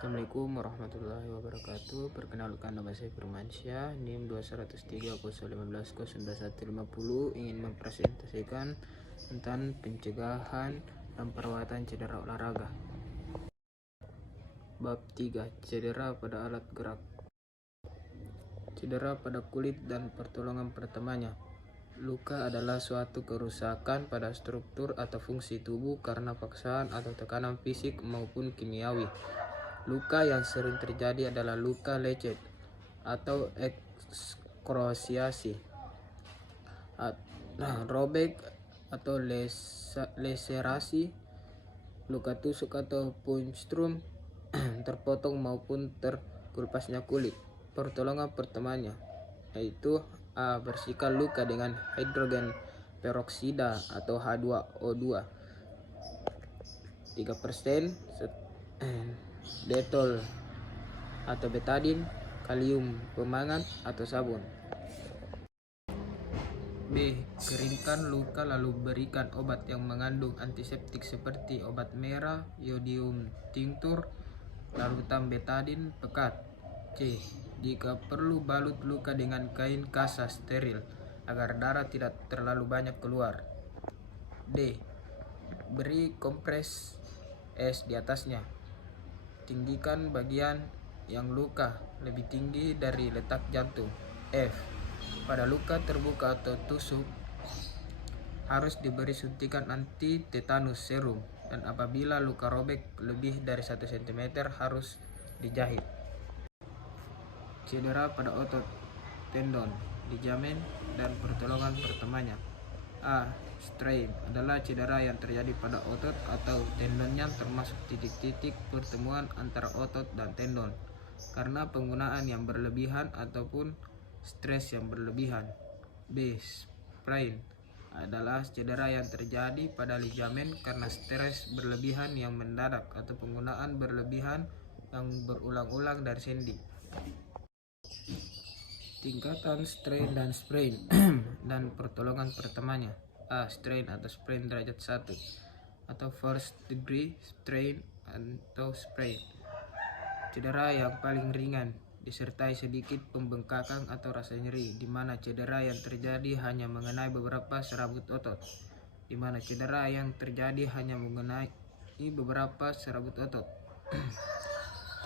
Assalamualaikum warahmatullahi wabarakatuh. Perkenalkan, nama saya Firmansyah, NIM 20301150150, ingin mempresentasikan tentang pencegahan dan perawatan cedera olahraga. Bab 3. Cedera pada alat gerak. Cedera pada kulit dan pertolongan pertamanya. Luka adalah suatu kerusakan pada struktur atau fungsi tubuh karena paksaan atau tekanan fisik maupun kimiawi. Luka yang sering terjadi adalah luka lecet atau ekskrosiasi, robek atau laserasi, luka tusuk atau punctum, terpotong maupun terkelupasnya kulit. Pertolongan pertamanya yaitu A. Bersihkan luka dengan hidrogen peroksida atau H2O2 3%, Detol atau betadine, kalium pemangat atau sabun. B. Keringkan luka lalu berikan obat yang mengandung antiseptik seperti obat merah, iodium tinctur, larutan betadine pekat. C. Jika perlu, balut luka dengan kain kasa steril agar darah tidak terlalu banyak keluar. D. Beri kompres es di atasnya. Tinggikan bagian yang luka lebih tinggi dari letak jantung. F. Pada luka terbuka atau tusuk harus diberi suntikan anti tetanus serum, dan apabila luka robek lebih dari 1 cm harus dijahit. Cedera pada otot, tendon, ligamen, dan pertolongan pertamanya. A. Strain adalah cedera yang terjadi pada otot atau tendonnya, termasuk titik-titik pertemuan antara otot dan tendon karena penggunaan yang berlebihan ataupun stres yang berlebihan. B. Sprain adalah cedera yang terjadi pada ligamen karena stres berlebihan yang mendadak atau penggunaan berlebihan yang berulang-ulang dari sendi. Tingkatan strain dan sprain dan pertolongan pertamanya. A. Strain atau sprain derajat 1 atau first degree strain atau sprain, cedera yang paling ringan disertai sedikit pembengkakan atau rasa nyeri, di mana cedera yang terjadi hanya mengenai beberapa serabut otot. Di mana cedera yang terjadi hanya mengenai beberapa serabut otot.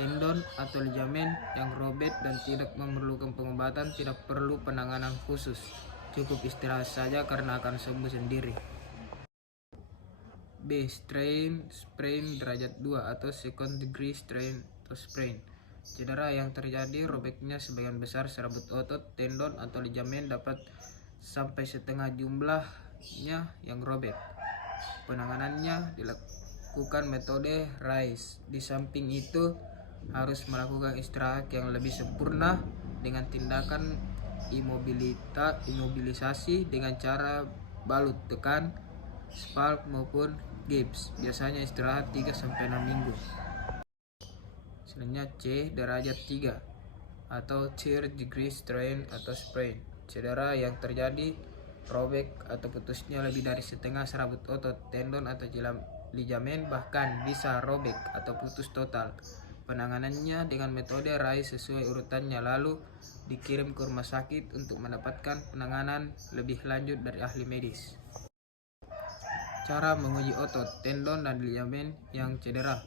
Tendon atau ligamen yang robek dan tidak memerlukan pengobatan tidak perlu penanganan khusus, cukup istirahat saja karena akan sembuh sendiri. B. Strain sprain derajat 2 atau second degree strain atau sprain, cedera yang terjadi robeknya sebagian besar serabut otot, tendon atau ligamen, dapat sampai setengah jumlahnya yang robek. Penanganannya dilakukan metode RICE. Di samping itu harus melakukan istirahat yang lebih sempurna dengan tindakan imobilisasi dengan cara balut tekan, spalk maupun gips. Biasanya istirahat 3-6 minggu. Selanjutnya C. Derajat 3 atau third degree strain atau sprain, cedera yang terjadi robek atau putusnya lebih dari setengah serabut otot, tendon atau ligamen, bahkan bisa robek atau putus total. Penanganannya dengan metode RICE sesuai urutannya, lalu dikirim ke rumah sakit untuk mendapatkan penanganan lebih lanjut dari ahli medis. Cara menguji otot, tendon, dan ligamen yang cedera.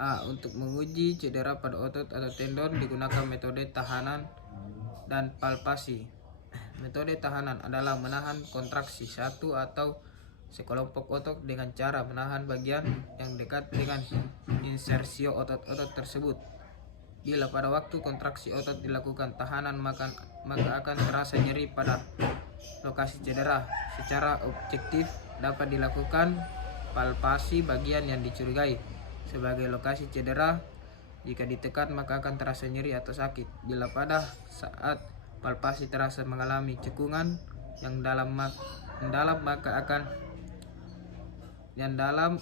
A. Untuk menguji cedera pada otot atau tendon digunakan metode tahanan dan palpasi. Metode tahanan adalah menahan kontraksi satu atau sekelompok otot dengan cara menahan bagian yang dekat dengan insersio otot-otot tersebut. Bila pada waktu kontraksi otot dilakukan tahanan, maka akan terasa nyeri pada lokasi cedera. Secara objektif dapat dilakukan palpasi bagian yang dicurigai sebagai lokasi cedera. Jika ditekan maka akan terasa nyeri atau sakit. Bila pada saat palpasi terasa mengalami cekungan yang dalam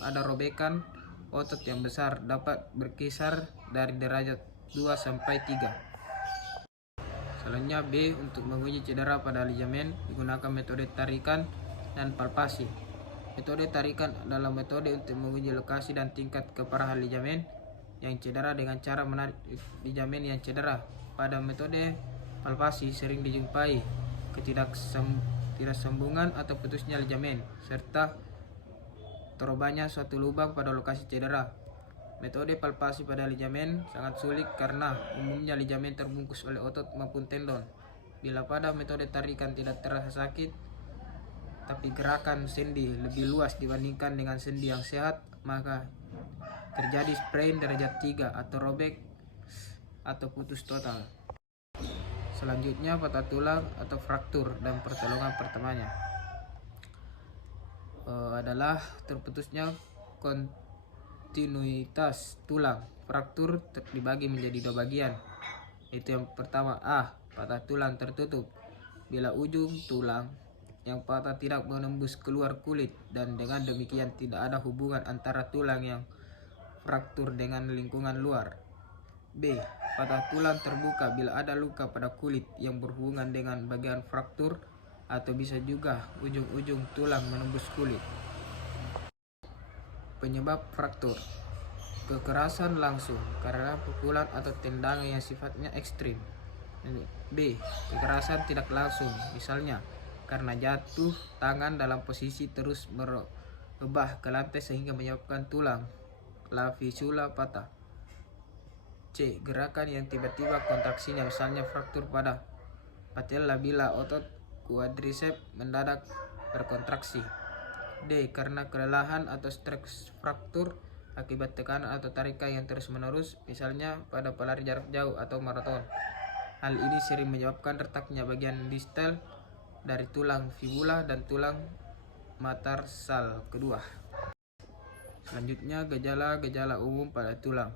ada robekan otot yang besar, dapat berkisar dari derajat 2 sampai 3. Selanjutnya B. Untuk menguji cedera pada ligamen digunakan metode tarikan dan palpasi. Metode tarikan adalah metode untuk menguji lokasi dan tingkat keparahan ligamen. yang cedera dengan cara menarik ligamen yang cedera. Pada metode palpasi sering dijumpai ketidaksambungan atau putusnya ligamen serta terobanya suatu lubang pada lokasi cedera. Metode palpasi pada ligamen sangat sulit karena umumnya ligamen terbungkus oleh otot maupun tendon. Bila pada metode tarikan tidak terasa sakit, tapi gerakan sendi lebih luas dibandingkan dengan sendi yang sehat, maka terjadi sprain derajat 3 atau robek atau putus total. Selanjutnya patah tulang atau fraktur dan pertolongan pertamanya adalah terputusnya kontinuitas tulang. Fraktur dibagi menjadi 2 bagian. Itu yang pertama, A. Patah tulang tertutup. Bila ujung tulang yang patah tidak menembus keluar kulit dan dengan demikian tidak ada hubungan antara tulang yang fraktur dengan lingkungan luar. B. Patah tulang terbuka bila ada luka pada kulit yang berhubungan dengan bagian fraktur atau bisa juga ujung-ujung tulang menembus kulit. Penyebab fraktur: kekerasan langsung karena pukulan atau tendangan yang sifatnya ekstrim. B. Kekerasan tidak langsung, misalnya karena jatuh tangan dalam posisi terus merebah ke lantai sehingga menyebabkan tulang clavicula patah. C. Gerakan yang tiba-tiba kontraksinya, misalnya fraktur pada patella bila otot quadriceps mendadak berkontraksi. D. Karena kelelahan atau stres fraktur akibat tekanan atau tarikan yang terus-menerus, misalnya pada pelari jarak jauh atau maraton. Hal ini sering menyebabkan retaknya bagian distal dari tulang fibula dan tulang matarsal kedua. Selanjutnya, gejala-gejala umum pada tulang.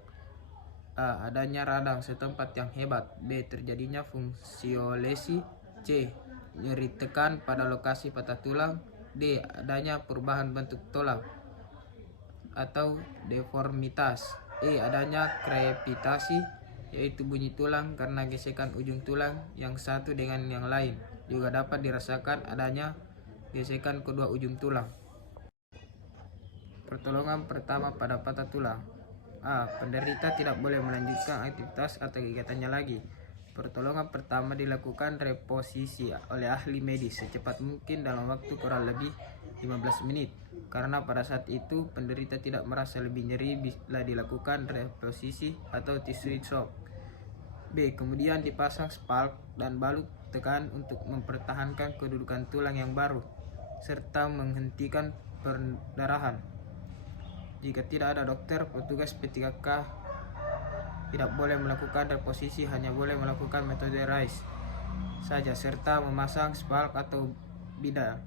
A. Adanya radang setempat yang hebat. B. Terjadinya fungsiolesi. C. Nyeri tekan pada lokasi patah tulang. D. Adanya perubahan bentuk tulang atau deformitas. E. Adanya krepitasi, yaitu bunyi tulang karena gesekan ujung tulang yang satu dengan yang lain. Juga dapat dirasakan adanya gesekan kedua ujung tulang. Pertolongan pertama pada patah tulang. A. Penderita tidak boleh melanjutkan aktivitas atau kegiatannya lagi. Pertolongan pertama dilakukan reposisi oleh ahli medis secepat mungkin dalam waktu kurang lebih 15 menit. Karena pada saat itu penderita tidak merasa lebih nyeri bila dilakukan reposisi atau tissue shock. B. Kemudian dipasang spalk dan balut tekan untuk mempertahankan kedudukan tulang yang baru serta menghentikan perdarahan. Jika tidak ada dokter, petugas P3K tidak boleh melakukan reposisi, hanya boleh melakukan metode RICE saja serta memasang spalk atau bida.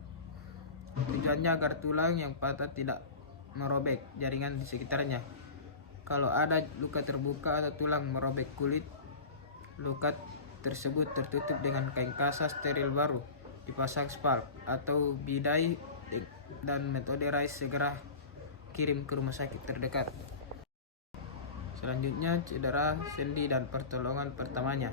Tujuannya agar tulang yang patah tidak merobek jaringan di sekitarnya. Kalau ada luka terbuka atau tulang merobek kulit, luka tersebut tertutup dengan kain kasa steril baru, dipasang spalk atau bidai, dan metode RICE segera kirim ke rumah sakit terdekat. Selanjutnya, cedera sendi dan pertolongan pertamanya.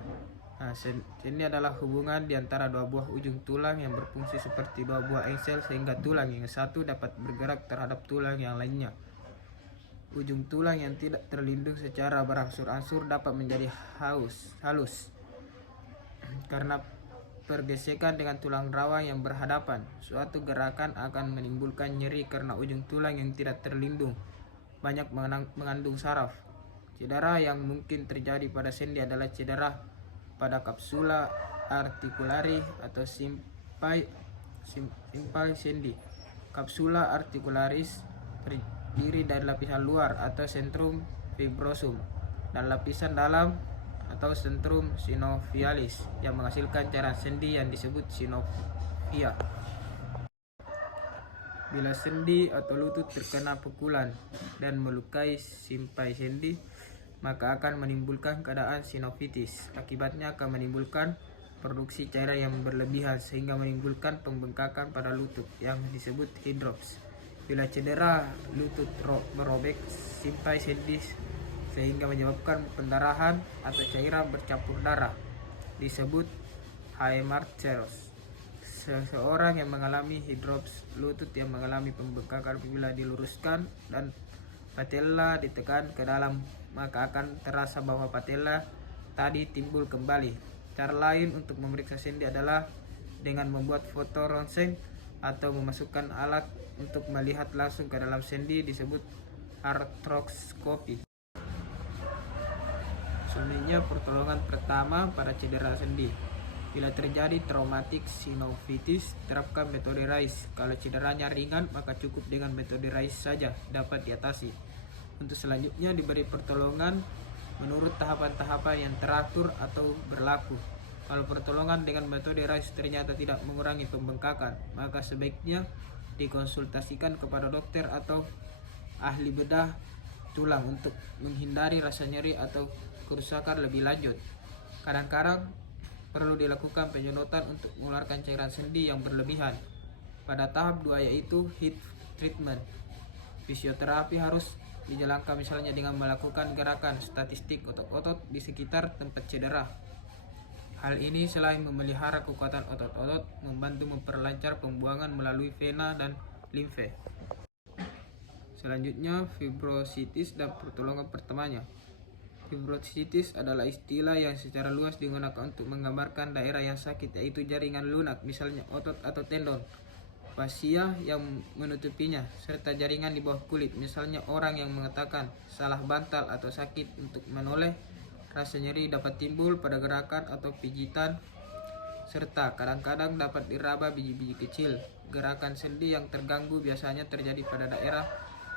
Sendi adalah hubungan di antara dua buah ujung tulang yang berfungsi seperti dua buah engsel sehingga tulang yang satu dapat bergerak terhadap tulang yang lainnya. Ujung tulang yang tidak terlindung secara berangsur-angsur dapat menjadi halus karena pergesekan dengan tulang rawan yang berhadapan. Suatu gerakan akan menimbulkan nyeri karena ujung tulang yang tidak terlindung banyak mengandung saraf. Cedera yang mungkin terjadi pada sendi adalah cedera pada kapsula articulari atau simpai sendi. Kapsula articularis terdiri dari lapisan luar atau centrum fibrosum dan lapisan dalam atau centrum synovialis yang menghasilkan cairan sendi yang disebut synovia. Bila sendi atau lutut terkena pukulan dan melukai simpai sendi, maka akan menimbulkan keadaan sinovitis. Akibatnya akan menimbulkan produksi cairan yang berlebihan sehingga menimbulkan pembengkakan pada lutut yang disebut hydrops. Bila cedera lutut merobek simpai sendi sehingga menyebabkan pendarahan atau cairan bercampur darah, disebut haemarteros. Seseorang yang mengalami hydrops lutut yang mengalami pembengkakan bila diluruskan dan patella ditekan ke dalam, maka akan terasa bahwa patella tadi timbul kembali. Cara lain untuk memeriksa sendi adalah dengan membuat foto ronsen atau memasukkan alat untuk melihat langsung ke dalam sendi, disebut artroskopi. Selanjutnya, pertolongan pertama pada cedera sendi. Bila terjadi traumatic synovitis, terapkan metode RICE. Kalau cederanya ringan, maka cukup dengan metode RICE saja dapat diatasi. Untuk selanjutnya diberi pertolongan menurut tahapan-tahapan yang teratur atau berlaku. Kalau pertolongan dengan metode RICE ternyata tidak mengurangi pembengkakan, maka sebaiknya dikonsultasikan kepada dokter atau ahli bedah tulang untuk menghindari rasa nyeri atau kerusakan lebih lanjut. Kadang-kadang perlu dilakukan penyedotan untuk mengeluarkan cairan sendi yang berlebihan. Pada tahap 2 yaitu heat treatment. Fisioterapi harus dijalankan misalnya dengan melakukan gerakan statistik otot-otot di sekitar tempat cedera. Hal ini selain memelihara kekuatan otot-otot, membantu memperlancar pembuangan melalui vena dan limfe. Selanjutnya, fibrositis dan pertolongan pertamanya. Fibrositis adalah istilah yang secara luas digunakan untuk menggambarkan daerah yang sakit, yaitu jaringan lunak, misalnya otot atau tendon, fascia yang menutupinya, serta jaringan di bawah kulit, misalnya orang yang mengatakan salah bantal atau sakit untuk menoleh. Rasa nyeri dapat timbul pada gerakan atau pijitan, serta kadang-kadang dapat diraba biji-biji kecil. Gerakan sendi yang terganggu biasanya terjadi pada daerah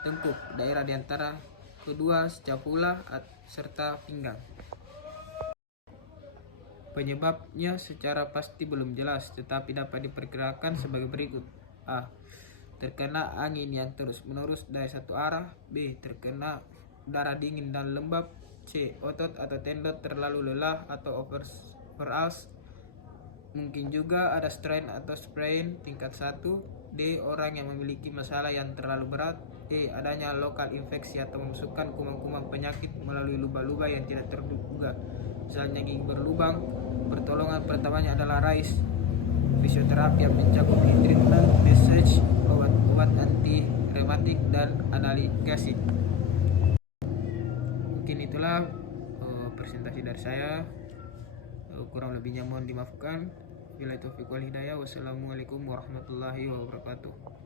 tengkuk, daerah di antara kedua scapula, serta pinggang. Penyebabnya secara pasti belum jelas, tetapi dapat diperkirakan sebagai berikut. A. Terkena angin yang terus-menerus dari satu arah. B. Terkena udara dingin dan lembab. C. Otot atau tendon terlalu lelah atau overuse. Mungkin juga ada strain atau sprain tingkat 1. D. Orang yang memiliki masalah yang terlalu berat. E. Adanya lokal infeksi atau memasukkan kuman-kuman penyakit melalui lubang-lubang yang tidak terduga, misalnya gigi berlubang. Pertolongan pertamanya adalah RICE, fisioterapi yang mencakup heat treatment, massage, obat-obat anti rematik, dan analgesia. Mungkin itulah presentasi dari saya. Kurang lebihnya mohon dimaafkan. Bila taufiq wal hidayah. Wassalamualaikum warahmatullahi wabarakatuh.